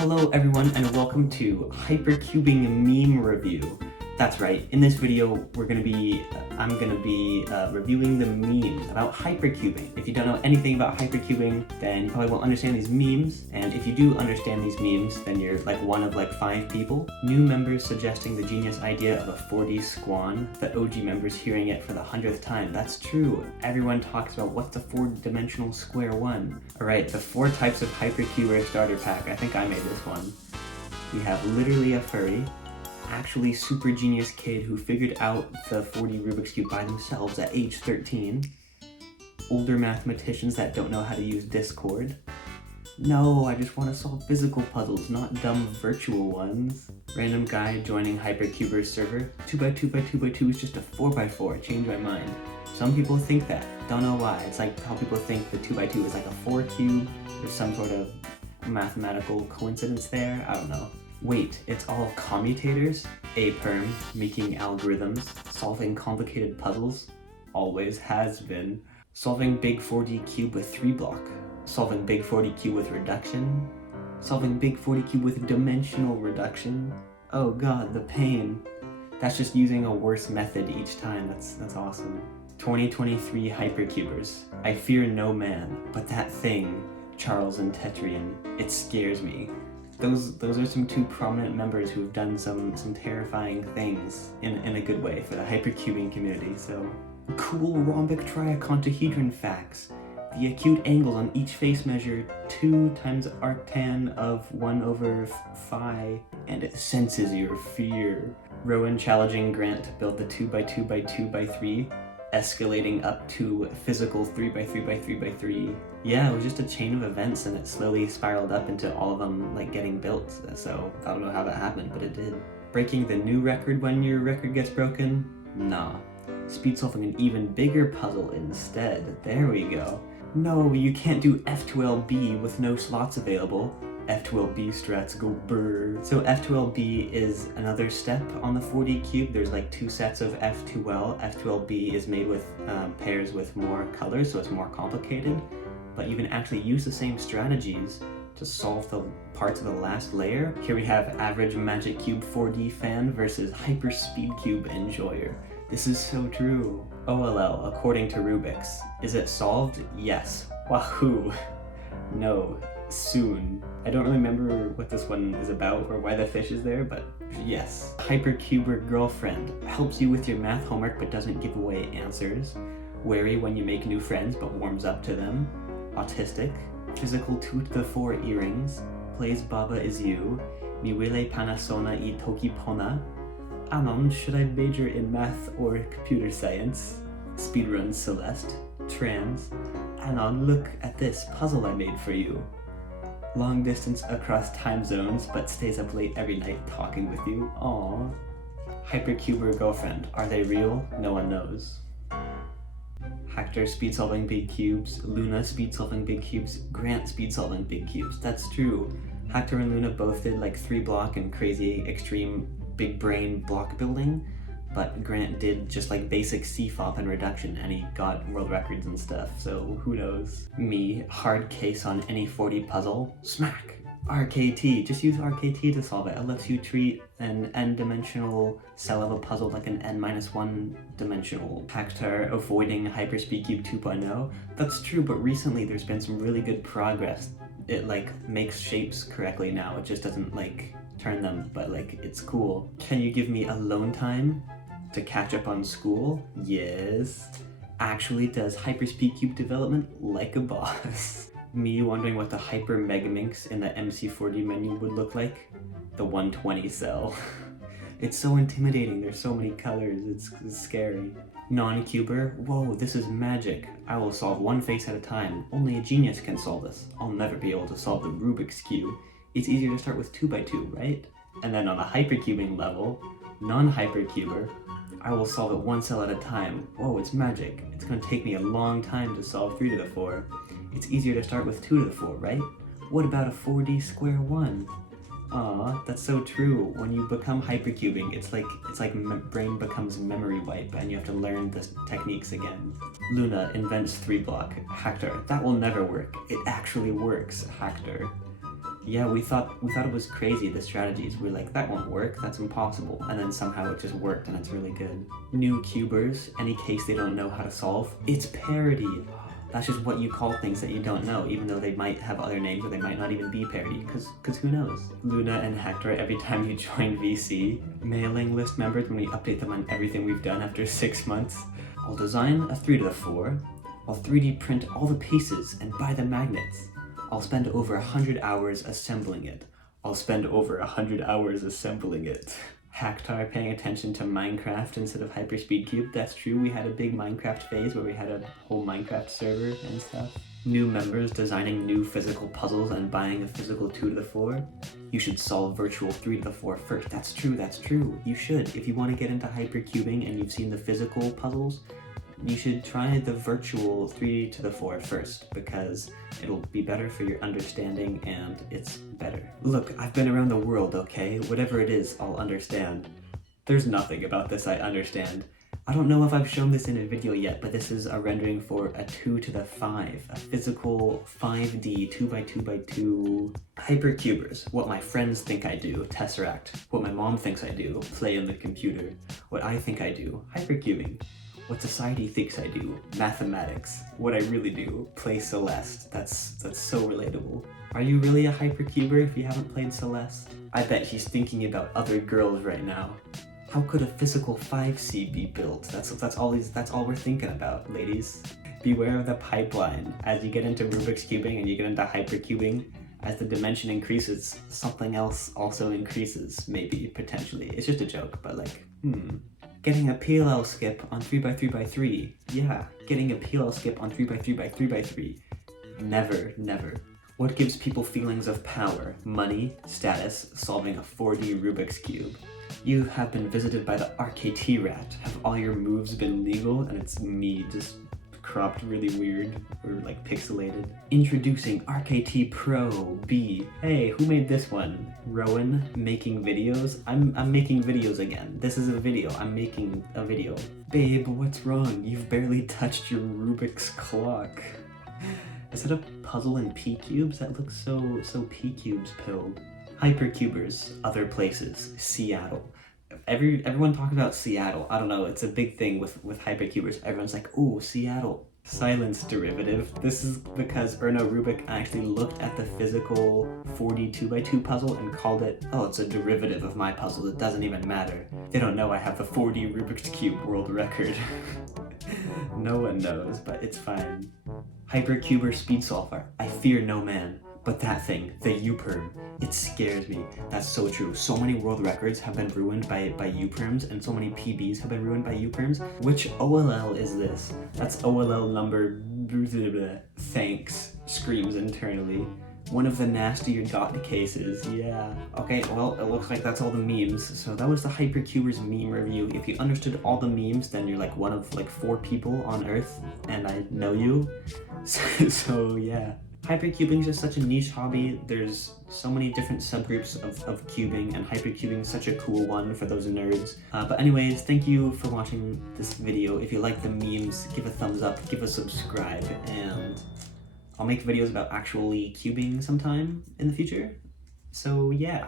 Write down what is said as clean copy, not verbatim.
Hello everyone and welcome to Hypercubing meme review. That's right, in this video I'm gonna be reviewing the memes about hypercubing. If you don't know anything about hypercubing, then you probably won't understand these memes, and if you do understand these memes, then you're like one of like 5 people. New members suggesting the genius idea of a 4D squan, the OG members hearing it for the 100th time. That's true, everyone talks about what's the 4-dimensional square one. Alright, the 4 types of hypercuber starter pack. I think I made this one. We have literally a furry, actually super genius kid who figured out the 4D Rubik's Cube by themselves at age 13, older mathematicians that don't know how to use Discord. No, I just want to solve physical puzzles, not dumb virtual ones. Random guy joining Hypercuber's server. 2x2x2x2 is just a 4x4, change my mind. Some people think that, don't know why. It's like how people think the 2x2 is like a 4 cube. There's some sort of mathematical coincidence there, I don't know. Wait, it's all commutators? A-perm, making algorithms, solving complicated puzzles, always has been. Solving big 4D cube with 3 block, solving big 4D cube with reduction, solving big 4D cube with dimensional reduction. Oh god, the pain. That's just using a worse method each time, that's awesome. 2023 hypercubers. I fear no man, but that thing, Charles and Tetrian, it scares me. Those are some 2 prominent members who have done some terrifying things in a good way for the hypercubing community, so. Cool rhombic triicontohedron facts. The acute angles on each face measure 2 times arctan of 1 over phi, and it senses your fear. Rowan challenging Grant to build the 2x2x2x3, escalating up to physical 3x3x3x3. Yeah, it was just a chain of events and it slowly spiraled up into all of them like getting built, so I don't know how that happened, but it did. Breaking the new record when your record gets broken? Nah. Speed solving an even bigger puzzle instead. There we go. No, you can't do F2LB with no slots available. F2LB strats go brrr. So F2LB is another step on the 4D cube. There's like 2 sets of F2L. F2LB is made with pairs with more colors, so it's more complicated. But you can actually use the same strategies to solve the parts of the last layer. Here we have average Magic Cube 4D fan versus Hyper Speed Cube enjoyer. This is so true. OLL, according to Rubik's. Is it solved? Yes. Wahoo. No. Soon. I don't really remember what this one is about or why the fish is there, but yes. Hypercuber girlfriend helps you with your math homework but doesn't give away answers. Wary when you make new friends but warms up to them. Autistic. Physical 2 to the 4 earrings. Plays Baba Is You. Miwele Panasona I Toki Pona. Anon, should I major in math or computer science? Speedrun Celeste. Trans. Anon, look at this puzzle I made for you. Long distance across time zones, but stays up late every night talking with you. Aww. Hypercuber girlfriend. Are they real? No one knows. Hector speed solving big cubes. Luna speed solving big cubes. Grant speed solving big cubes. That's true. Hector and Luna both did like 3 block and crazy extreme big brain block building, but Grant did just like basic CFOP and reduction and he got world records and stuff, so who knows. Me, hard case on any 4D puzzle. Smack! RKT, just use RKT to solve it. It lets you treat an n-dimensional cell of a puzzle like an n-1 dimensional. Hector avoiding Hyperspeed Cube 2.0. That's true, but recently there's been some really good progress. It like makes shapes correctly now, it just doesn't like turn them, but like it's cool. Can you give me alone time to catch up on school? Yes. Actually does Hyperspeed Cube development like a boss. Me wondering what the Hyper Megaminx in the MC4D menu would look like. The 120 cell. It's so intimidating, there's so many colors, it's scary. Non-cuber, whoa, this is magic. I will solve 1 face at a time. Only a genius can solve this. I'll never be able to solve the Rubik's Cube. It's easier to start with 2x2, right? And then on a hypercubing level, non-hypercuber, I will solve it 1 cell at a time. Whoa, it's magic. It's gonna take me a long time to solve 3 to the 4. It's easier to start with 2 to the 4, right? What about a 4D square 1? Aw, that's so true. When you become hypercubing, it's like brain becomes memory wipe and you have to learn the techniques again. Luna invents 3 block. Hector, that will never work. It actually works, Hector. Yeah, we thought it was crazy, the strategies. We're like, that won't work, that's impossible. And then somehow it just worked and it's really good. New cubers, any case they don't know how to solve, it's parity. That's just what you call things that you don't know, even though they might have other names or they might not even be parity, because who knows? Luna and Hector, every time you join VC, mailing list members when we update them on everything we've done after 6 months. I'll design a 3 to the 4, I'll 3D print all the pieces and buy the magnets. I'll spend over 100 hours assembling it. I'll spend over 100 hours assembling it. Hector paying attention to Minecraft instead of Hyperspeed Cube. That's true, we had a big Minecraft phase where we had a whole Minecraft server and stuff. New members designing new physical puzzles and buying a physical 2 to the 4. You should solve virtual 3 to the 4 first. That's true. You should. If you want to get into hypercubing and you've seen the physical puzzles, you should try the virtual 3 to the 4 first, because it'll be better for your understanding and it's better. Look, I've been around the world, okay? Whatever it is, I'll understand. There's nothing about this I understand. I don't know if I've shown this in a video yet, but this is a rendering for a 2 to the 5, a physical 5D 2x2x2 hypercubers. What my friends think I do, Tesseract. What my mom thinks I do, play on the computer. What I think I do, hypercubing. What society thinks I do, mathematics. What I really do, play Celeste. That's so relatable. Are you really a hypercuber if you haven't played Celeste? I bet she's thinking about other girls right now. How could a physical 5C be built? That's all we're thinking about, ladies. Beware of the pipeline. As you get into Rubik's cubing and you get into hypercubing, as the dimension increases, something else also increases, maybe, potentially. It's just a joke, but like, Getting a PLL skip on 3x3x3. Yeah, getting a PLL skip on 3x3x3x3. Never. What gives people feelings of power? Money, status, solving a 4D Rubik's Cube. You have been visited by the RKT rat. Have all your moves been legal? And it's me just cropped really weird or like pixelated. Introducing RKT Pro B. Hey, who made this one? Rowan making videos? I'm making videos again. This is a video. I'm making a video. Babe, what's wrong? You've barely touched your Rubik's clock. Is that a puzzle in P-cubes? That looks so P-cubes pilled. Hypercubers, other places, Seattle. Everyone talks about Seattle. I don't know, it's a big thing with hypercubers. Everyone's like, ooh, Seattle. Silence derivative. This is because Erno Rubik actually looked at the physical 4D 2x2 puzzle and called it, oh, it's a derivative of my puzzle, it doesn't even matter. They don't know I have the 4D Rubik's Cube world record. No one knows, but it's fine. Hypercuber speed solver. I fear no man. But that thing, the U-perm, it scares me. That's so true. So many world records have been ruined by U-perms, and so many PBs have been ruined by U-perms. Which OLL is this? That's OLL number... Thanks, screams internally. One of the nastier dot cases, yeah. Okay, well, it looks like that's all the memes. So that was the Hypercubers meme review. If you understood all the memes, then you're like one of like 4 people on Earth, and I know you. So yeah. Hypercubing is just such a niche hobby. There's so many different subgroups of cubing, and hypercubing is such a cool one for those nerds. But anyways, thank you for watching this video. If you like the memes, give a thumbs up, give a subscribe, and I'll make videos about actually cubing sometime in the future. So yeah.